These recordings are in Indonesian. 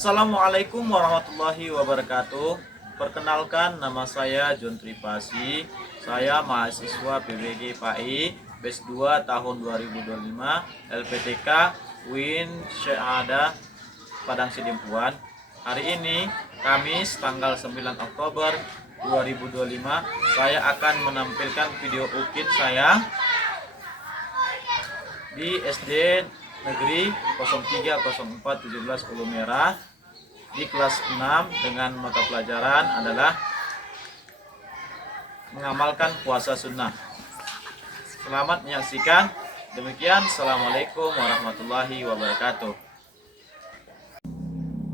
Assalamualaikum warahmatullahi wabarakatuh. Perkenalkan, nama saya John Tripasi. Saya mahasiswa PBG PAI BES 2 tahun 2025 LPTK UIN Syahada Padang Sidimpuan. Hari ini Kamis tanggal 9 Oktober 2025, saya akan menampilkan video ukit saya di SD Negeri 030417 Ulu Merah di kelas 6 dengan mata pelajaran adalah mengamalkan puasa sunnah. Selamat menyaksikan. Demikian, Assalamualaikum warahmatullahi wabarakatuh.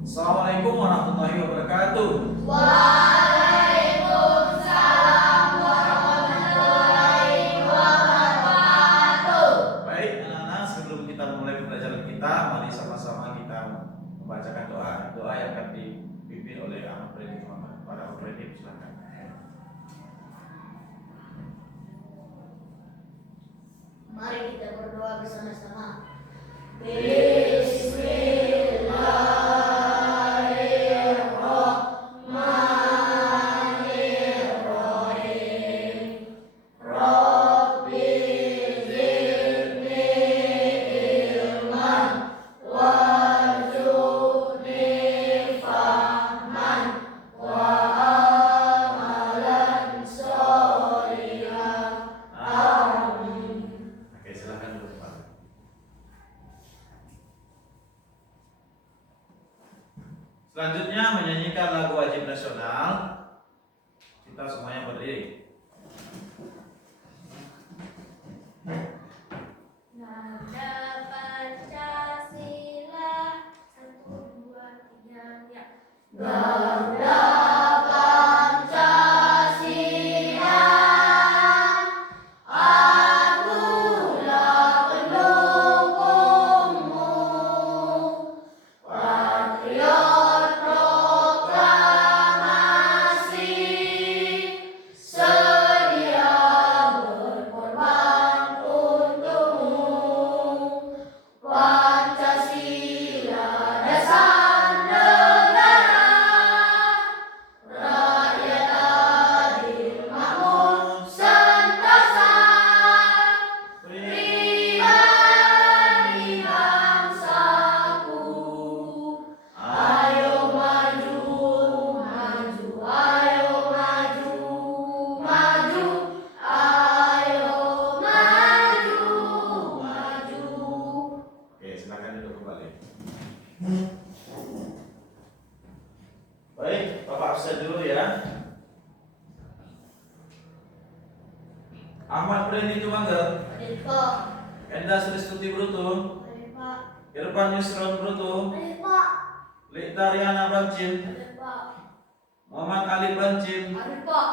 Assalamualaikum warahmatullahi wabarakatuh. Waalaikumsalam warahmatullahi wabarakatuh. Baik anak-anak, sebelum kita memulai pembelajaran kita, mari sama-sama kita membacakan doa yang akan dipimpin oleh Ahmad Freddy Muhammad. Para Ahmad Freddy, silakan. Mari kita berdoa bersama-sama. Oke, silakan duduk, Pak. Selanjutnya menyanyikan lagu wajib nasional. Kita semuanya berdiri. Nada Pancasila 1, 2, 3 ya. Nada Pancasila, akulah pendukungmu, patriot proklamasi, sedia berkorban untukmu. Pancasila dasar negara, rakyat adil makmur sentosa, pribadi bangsaku. Ayo maju, maju, ayo maju, maju, ayo maju, maju. Oke, silakan duduk kembali. Baik, Bapak absen dulu ya. Ahmad Freddy Tumangga, Adik Pak, Enda Sulistuti Brutu, adik Pak, Irfan Yusron Brutu, adik Pak, Liktariana Bancin, adik Pak, Muhammad Ali Bancin, adik Pak,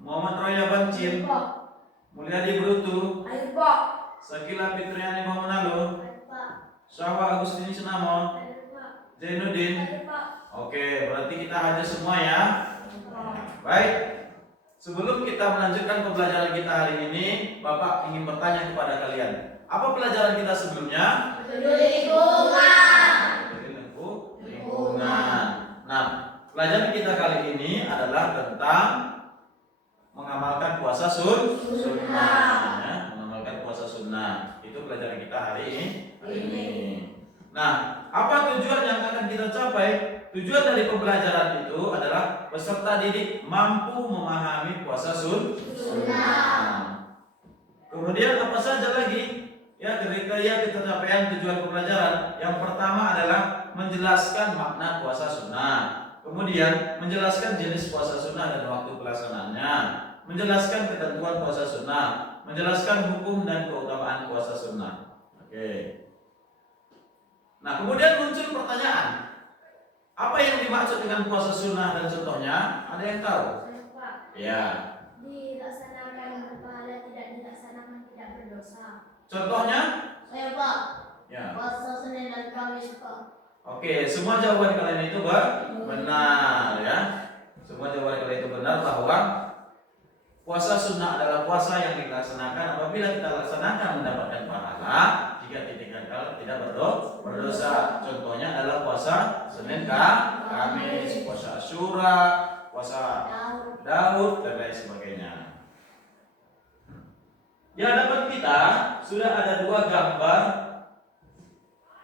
Muhammad Roya adik Bancin, Pak, Mulyadi Brutu, adik Pak, Sakila Fitriani Mamunalo, adik Pak, Syawa Agustini Senamo, adik Pak, Zainuddin. adik Pak, Oke, berarti kita hadir semua ya. adik Pak. Baik, sebelum kita melanjutkan pembelajaran kita hari ini, Bapak ingin bertanya kepada kalian, apa pelajaran kita sebelumnya? Peduli lingkungan. Peduli lingkungan. Nah, pelajaran kita kali ini adalah tentang mengamalkan puasa sunnah. Ya, mengamalkan puasa sunnah. Itu pelajaran kita hari ini. Nah, apa tujuan yang akan kita capai? Tujuan dari pembelajaran itu adalah peserta didik mampu memahami puasa sunnah. Kemudian apa saja lagi? Ya, kriteria pencapaian tujuan pembelajaran. Yang pertama adalah menjelaskan makna puasa sunnah. Kemudian menjelaskan jenis puasa sunnah dan waktu pelaksanaannya. Menjelaskan ketentuan puasa sunnah. Menjelaskan hukum dan keutamaan puasa sunnah. Oke. Nah, kemudian muncul pertanyaan. Apa yang dimaksud dengan puasa sunnah dan contohnya? Ada yang tahu? Adik Pak, Ya. dilaksanakan kepada tidak dilaksanakan tidak berdosa. Contohnya? Saya Pak, Ya. puasa Senin dan Kamis Pak. Oke, semua jawaban kalian itu benar ya. Semua jawaban kalian itu benar bahwa puasa sunnah adalah puasa yang dilaksanakan apabila kita laksanakan mendapatkan pahala, jika tidak berdosa. Contohnya adalah puasa Senin Kamis, puasa Asyura, puasa Daud dan lain sebagainya. Di hadapan kita sudah ada dua gambar.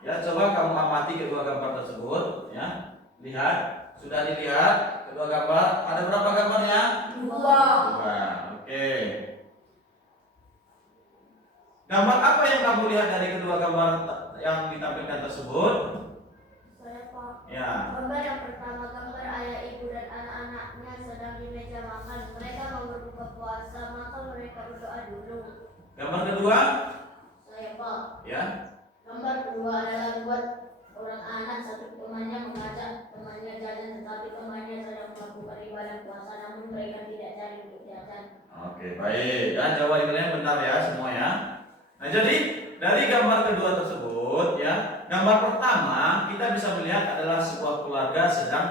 Ya, coba kamu amati kedua gambar tersebut. Ya, lihat, sudah dilihat kedua gambar. Ada berapa gambarnya? Dua. Oke. Gambar apa yang kamu lihat dari kedua gambar yang ditampilkan tersebut? Saya Pak. Ya. Gambar yang pertama, gambar ayah ibu dan anak-anaknya sedang di meja makan. Mereka mau berbuka puasa, maka mereka berdoa dulu. Gambar kedua? Saya Pak. Ya. Gambar kedua adalah buat orang anak, satu temannya mengajak temannya jajan, tetapi temannya sedang melakukan ibadah puasa, namun mereka tidak jadi untuk jajan. Oke, baik. Dan jawabannya kalian benar ya semua ya. Nah, jadi dari gambar kedua tersebut ya, gambar pertama kita bisa melihat adalah sebuah keluarga sedang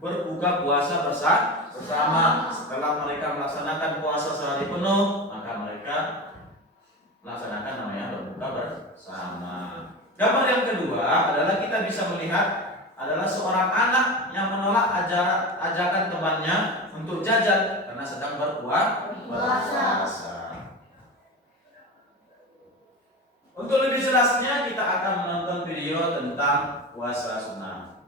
berbuka puasa bersama. Setelah mereka melaksanakan puasa sehari penuh, maka mereka melaksanakan namanya berbuka bersama. Gambar yang kedua adalah kita bisa melihat adalah seorang anak yang menolak ajakan temannya untuk jajan karena sedang berpuasa. Untuk lebih jelasnya kita akan menonton video tentang puasa sunnah.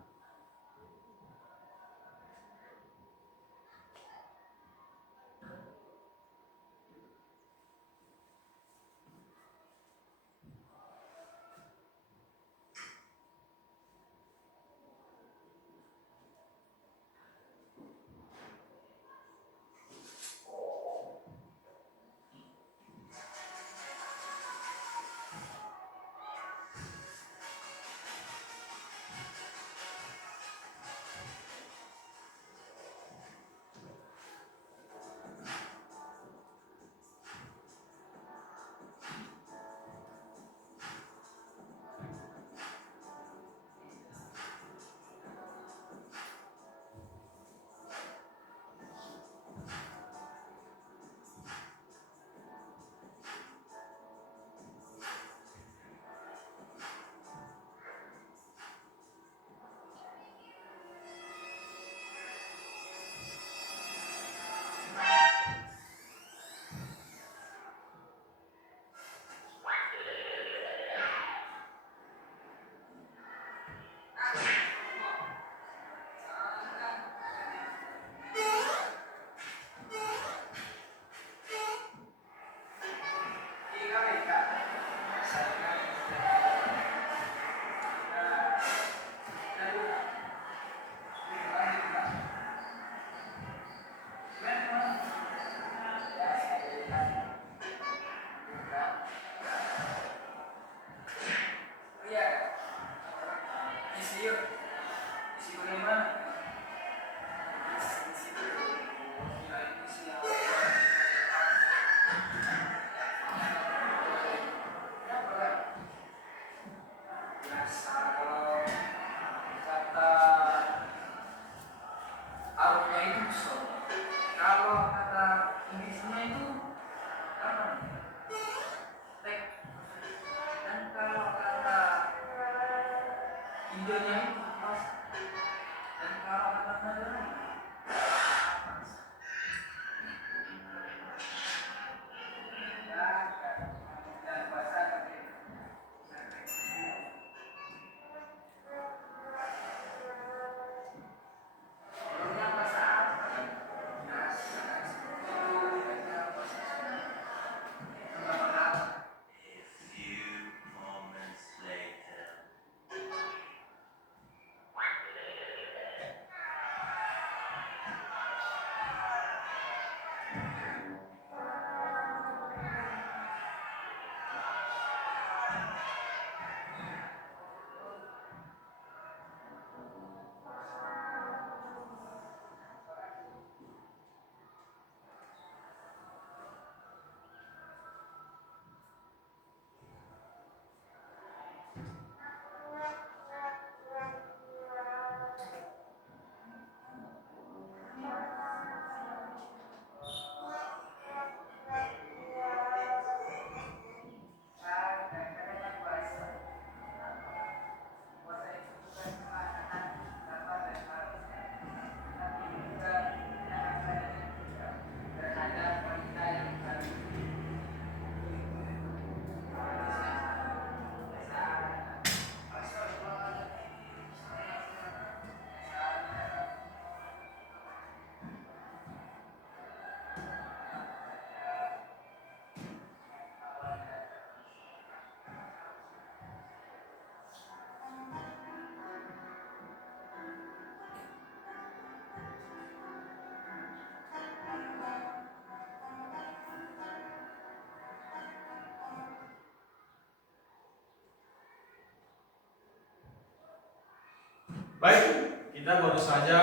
Baik, kita baru saja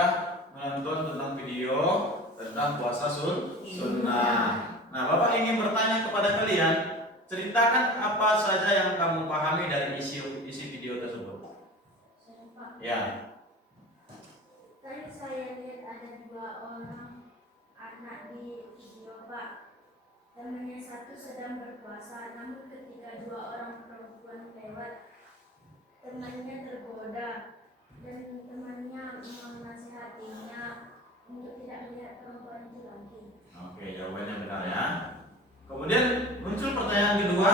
menonton tentang video tentang puasa sunnah. Nah, Bapak ingin bertanya kepada kalian, ceritakan apa saja yang kamu pahami dari isi video tersebut. Ya. Tadi saya lihat ada 2 orang anak di video, Pak. Temannya satu sedang berpuasa, namun ketika 2 orang perempuan lewat, temannya tergoda dan temannya menasihatinya untuk tidak melihat perempuan itu lagi. Oke, jawabannya benar ya. Kemudian muncul pertanyaan kedua,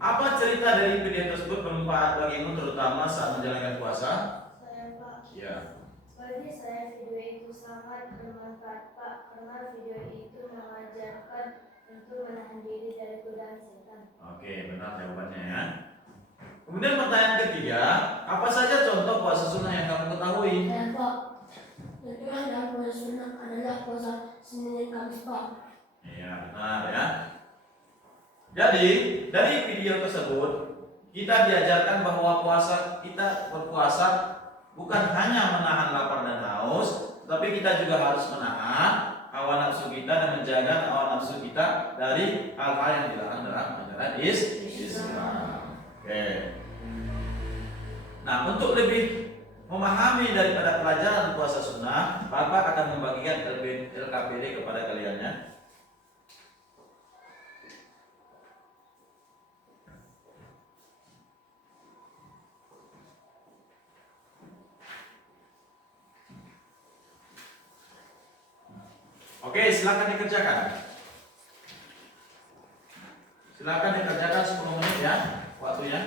apa cerita dari video tersebut bermanfaat bagimu terutama saat menjalankan puasa? Saya, Pak. Ya. Bagi saya video itu sangat bermanfaat, Pak, karena video itu mengajarkan untuk menahan diri dari godaan setan. Oke, benar jawabannya ya. Kemudian pertanyaan ketiga, apa saja contoh puasa sunnah yang kamu ketahui? Saya, Pak, contohnya dalam puasa sunnah adalah puasa Senin Kamis, Pak. Iya, benar ya. Jadi, dari video tersebut kita diajarkan bahwa kita berpuasa bukan hanya menahan lapar dan haus, tapi kita juga harus menahan hawa nafsu kita dan menjaga hawa nafsu kita dari hal-hal yang dilarang dalam ajaran Islam. Oke. Nah, untuk lebih memahami daripada pelajaran puasa sunnah, Bapak akan membagikan LKPD kepada kalian ya. Oke, silakan dikerjakan. Silakan dikerjakan 10 menit ya waktunya.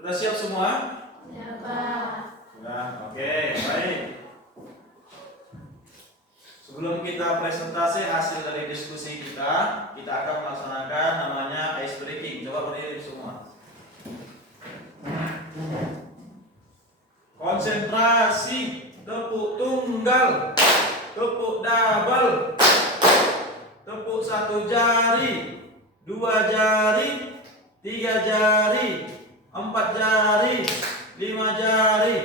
Sudah siap semua? Ya, Pak. Sudah, oke, baik. Sebelum kita presentasi hasil dari diskusi kita akan melaksanakan namanya ice breaking. Coba berdiri semua. Konsentrasi, tepuk tunggal, tepuk double, tepuk 1 jari, 2 jari, 3 jari, 4 jari, 5 jari.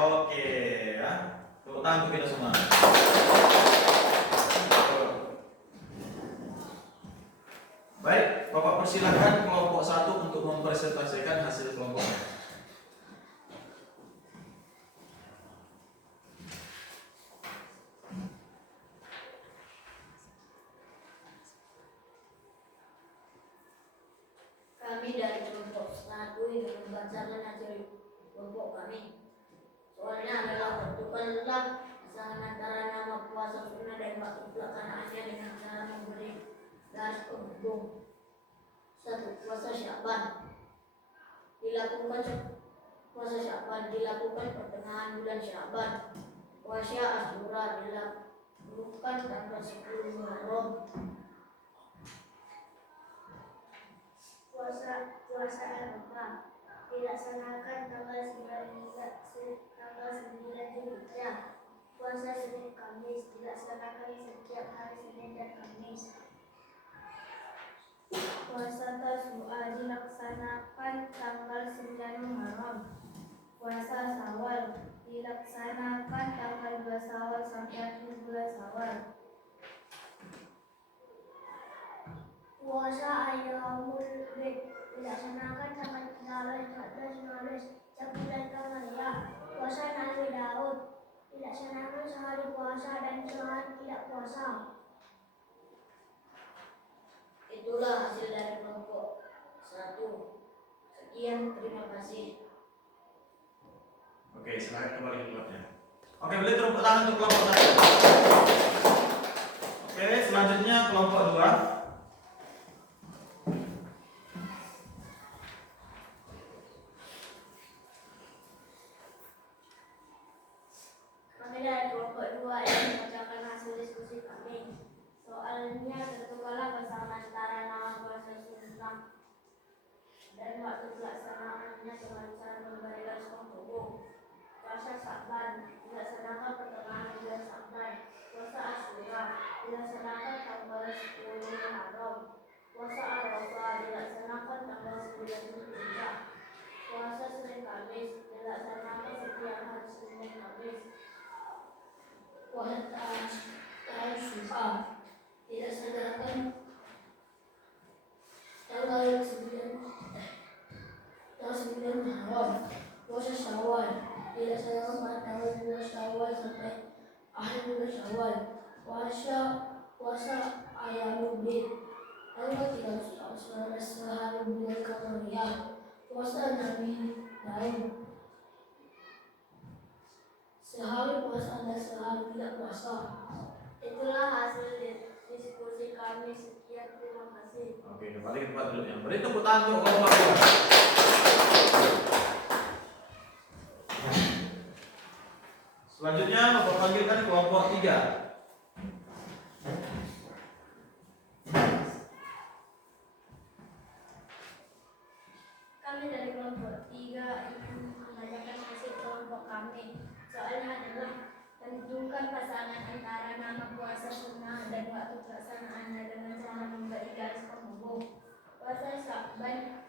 Oke ya. Tepuk tangan untuk kita semua. Baik, Bapak persilakan kelompok 1 untuk mempresentasikan hasil kelompoknya. Kami dari kelompok 1 ingin membacakan hasil kelompok kami. Soalnya adalah tentukanlah pasangan antara nama puasa sunnah dan waktu pelaksanaannya dengan cara memberi garis penghubung. 1. Puasa Sya'ban. Puasa Sya'ban dilakukan pertengahan bulan Sya'ban. Puasa Asyura dilakukan tanggal 10 Muharram. Puasa Arafah dilaksanakan tanggal 9 Zulhijjah. Puasa Senin Kamis dilaksanakan setiap hari Senin dan Kamis. Puasa Tasyu'a dilaksanakan tanggal 9 Muharram. Puasa Syawal dilaksanakan tanggal 2 Syawal sampai akhir bulan Syawal. Puasa Ayyamul Bid dilaksanakan tanggal 13, 14, 15 bulan Ramadan. Puasa Nabi Daud dilaksanakan sehari puasa dan sehari tidak puasa. Itulah hasil dari kelompok 1. Sekian, terima kasih. Oke, silakan kembali ke kelompoknya. Oke, boleh tepuk tangan untuk kelompok 1. Oke, selanjutnya kelompok 2. Kami dari kelompok 2 yang membacakan hasil diskusi kami. Soalnya tentukanlah pasangan antara nama puasa sunnah dan waktu pelaksanaannya dengan cara memberi garis penghubung. Puasa Sya'ban dilaksanakan pertengahan bulan Sya'ban. Puasa Asyura dilaksanakan tanggal 10 Muharram. Puasa Arafah dilaksanakan tanggal 9 Zulhijjah. Puasa Senin Kamis dilaksanakan setiap hari Senin Kamis. Puasa Tasyu'a dilaksanakan tanggal 9 Muharram. Puasa Syawal dilaksanakan tanggal 2 Syawal sampai akhir bulan Syawal. Puasa Ayyamul Bid tanggal 13 sehari bulan Qamariyah. Puasa Nabi Daud sehari puasa dan sehari tidak puasa. Itulah hasil diskusi kami. Sekian, terima kasih. Oke, kembali ke tempat duduknya. Beri tepuk tangan untuk kelompok 2. Selanjutnya Bapak panggilkan kelompok 3. Kami dari kelompok 3 ingin menanyakan hasil kelompok kami. Soalnya adalah tentukan pasangan antara nama puasa sunnah dan waktu pelaksanaannya dengan cara memberi garis penghubung. Puasa Sya'ban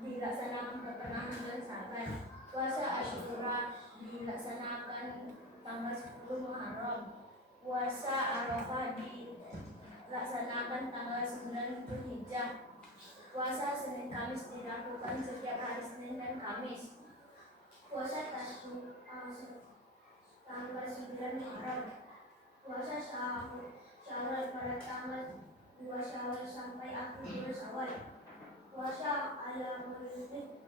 dilaksanakan pertengahan bulan Sya'ban. Puasa Asyura dilaksanakan tanggal 10 Muharram. Puasa Arafah dilaksanakan tanggal 9 Zulhijjah. Puasa Senin Kamis dilakukan setiap hari Senin dan Kamis. Puasa Tasyu'a tanggal 9 Muharram. Puasa Syawal pada tanggal 2 Syawal sampai akhir bulan Syawal. Puasa Ayyamul Bid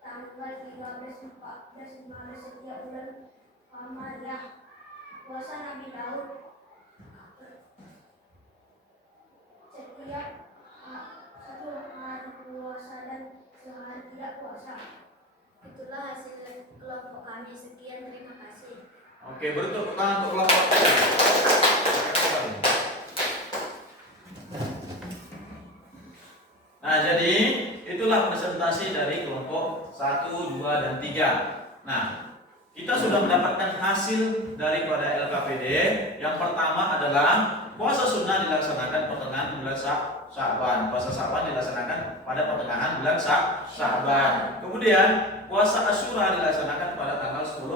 tanggal 13, 14, 15 setiap bulan Qamariyah. Puasa Nabi Daud setiap 1 hari puasa dan sehari tidak puasa. Itulah hasil kelompok kami. Sekian, terima kasih. Oke, bertepuk tangan untuk kelompok. Nah, jadi itulah presentasi dari kelompok 1, 2, dan 3. Nah, kita sudah mendapatkan hasil daripada LKPD. Yang pertama adalah puasa sunnah dilaksanakan pertengahan bulan Sya'ban. Puasa Sya'ban dilaksanakan pada pertengahan bulan Sya'ban. Kemudian puasa Asyura dilaksanakan pada tanggal 10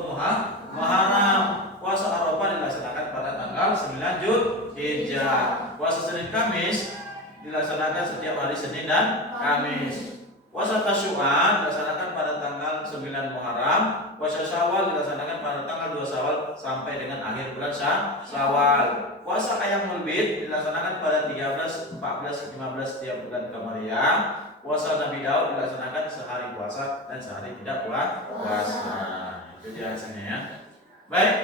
Muharram. Puasa Arafah dilaksanakan pada tanggal 9 Zulhijjah. Puasa Senin Kamis dilaksanakan setiap hari Senin dan Kamis. Puasa Tasyu'a dilaksanakan pada tanggal 9 Muharram. Puasa Syawal dilaksanakan pada tanggal 2 Syawal sampai dengan akhir bulan Syawal. Puasa Ayyamul Bid dilaksanakan pada 13, 14, 15 setiap bulan Qamariyah. Puasa Nabi Daud dilaksanakan sehari puasa dan sehari tidak puasa. Itu dia hasilnya ya. Baik.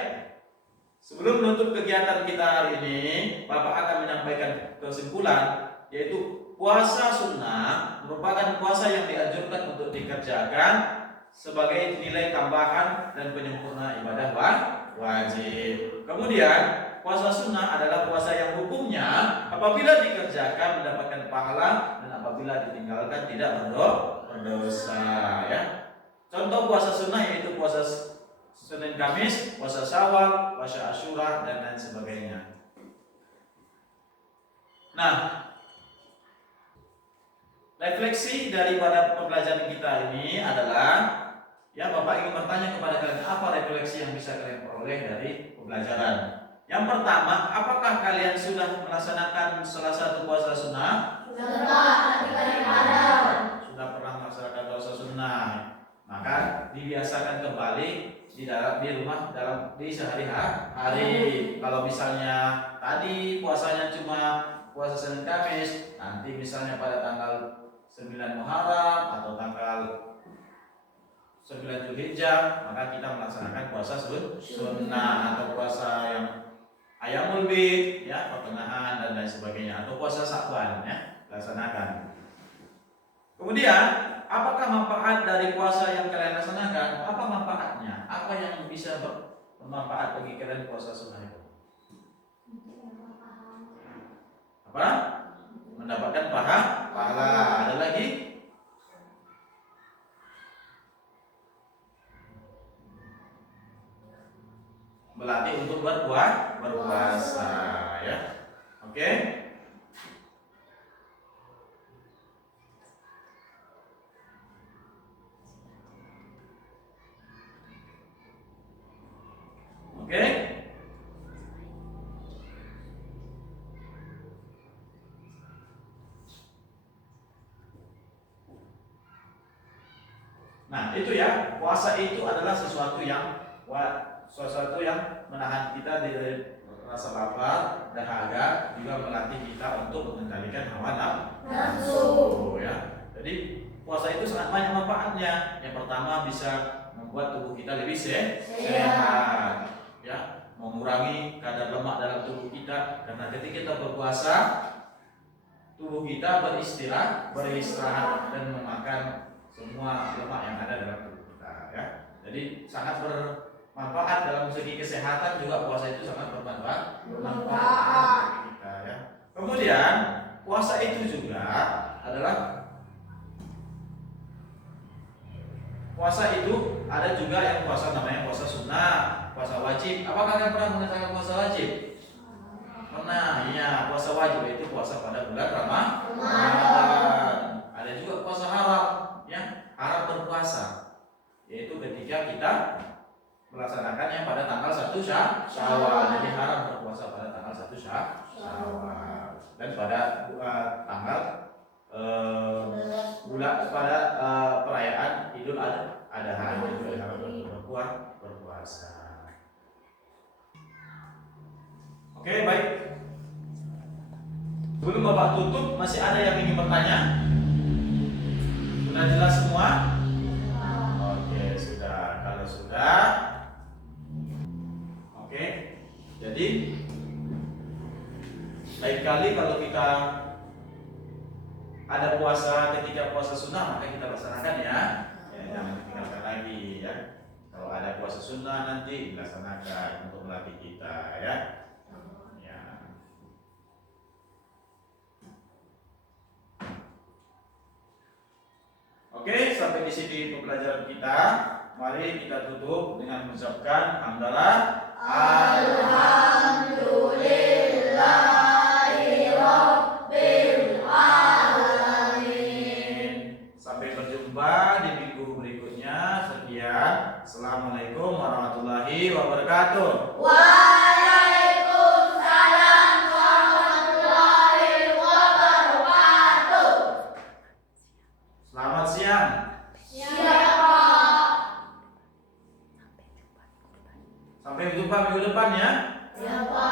Sebelum menutup kegiatan kita hari ini, Bapak akan menyampaikan kesimpulan, yaitu puasa sunnah merupakan puasa yang dianjurkan untuk dikerjakan sebagai nilai tambahan dan penyempurna ibadah wajib. Kemudian puasa sunnah adalah puasa yang hukumnya apabila dikerjakan mendapatkan pahala dan apabila ditinggalkan tidak berdosa ya. Contoh puasa sunnah yaitu puasa Senin Kamis, puasa Syawal, puasa Asyura, dan lain sebagainya. Nah, refleksi daripada pembelajaran kita ini adalah, ya Bapak ingin bertanya kepada kalian, apa refleksi yang bisa kalian peroleh dari pembelajaran? Yang pertama, apakah kalian sudah melaksanakan salah satu puasa sunnah? Sudah Pernah melaksanakan puasa sunnah. Maka dibiasakan kembali di rumah di sehari-hari. Kalau misalnya tadi puasanya cuma puasa Senin Kamis, nanti misalnya pada tanggal 9 Muharram atau tanggal 9 Zulhijjah, maka kita melaksanakan puasa sunnah atau puasa yang Ayyamul Bid ya, pertengahan dan lain sebagainya, atau puasa Sya'ban ya, laksanakan. Kemudian, apakah manfaat dari puasa yang kalian laksanakan? Apa manfaatnya? Apa yang bisa bermanfaat bagi kalian puasa sunnah itu? Apa? Mendapatkan pahala. Ada lagi? Melatih untuk berpuasa ya. Oke? Oke? Nah, itu ya, puasa itu adalah sesuatu yang menahan kita dari rasa lapar, dahaga, juga melatih kita untuk mengendalikan hawa nafsu ya. Jadi puasa itu sangat banyak manfaatnya. Yang pertama bisa membuat tubuh kita lebih sehat ya, mengurangi kadar lemak dalam tubuh kita, karena ketika kita berpuasa tubuh kita beristirahat dan memakan semua lemak yang ada dalam tubuh kita ya. Jadi sangat bermanfaat dalam segi kesehatan, juga puasa itu sangat bermanfaat bagi kita ya. Kemudian puasa itu juga adalah ada juga yang puasa namanya puasa sunnah, puasa wajib. Apakah kalian pernah mengetahui puasa wajib? Pernah, iya. Puasa wajib itu puasa pada bulan Ramadan. Ada juga puasa haram, ya, haram berpuasa, yaitu ketika kita melaksanakannya pada tanggal 1 Syawal. Jadi haram berpuasa pada tanggal 1 Syawal. Dan pada tanggal pada perayaan Idul Adha itu haram berpuasa. Oke, baik. Sebelum Bapak tutup, masih ada yang ingin bertanya? Sudah jelas semua? Oke, sudah. Kalau sudah, oke. Jadi, lain kali kalau kita ada puasa ketika puasa sunnah maka kita laksanakan ya. Ya, jangan ditinggalkan lagi ya. Kalau ada puasa sunnah nanti dilaksanakan untuk melatih kita ya. Ya. Oke, sampai di sini pembelajaran kita. Mari kita tutup dengan mengucapkan hamdalah. Alhamdulillahirabbil alamin. Sampai berjumpa di minggu berikutnya. Sekian. Assalamualaikum warahmatullahi wabarakatuh. Waalaikumsalam warahmatullahi wabarakatuh. Selamat siang. Siapa? Sampai jumpa minggu depan ya. Siapa?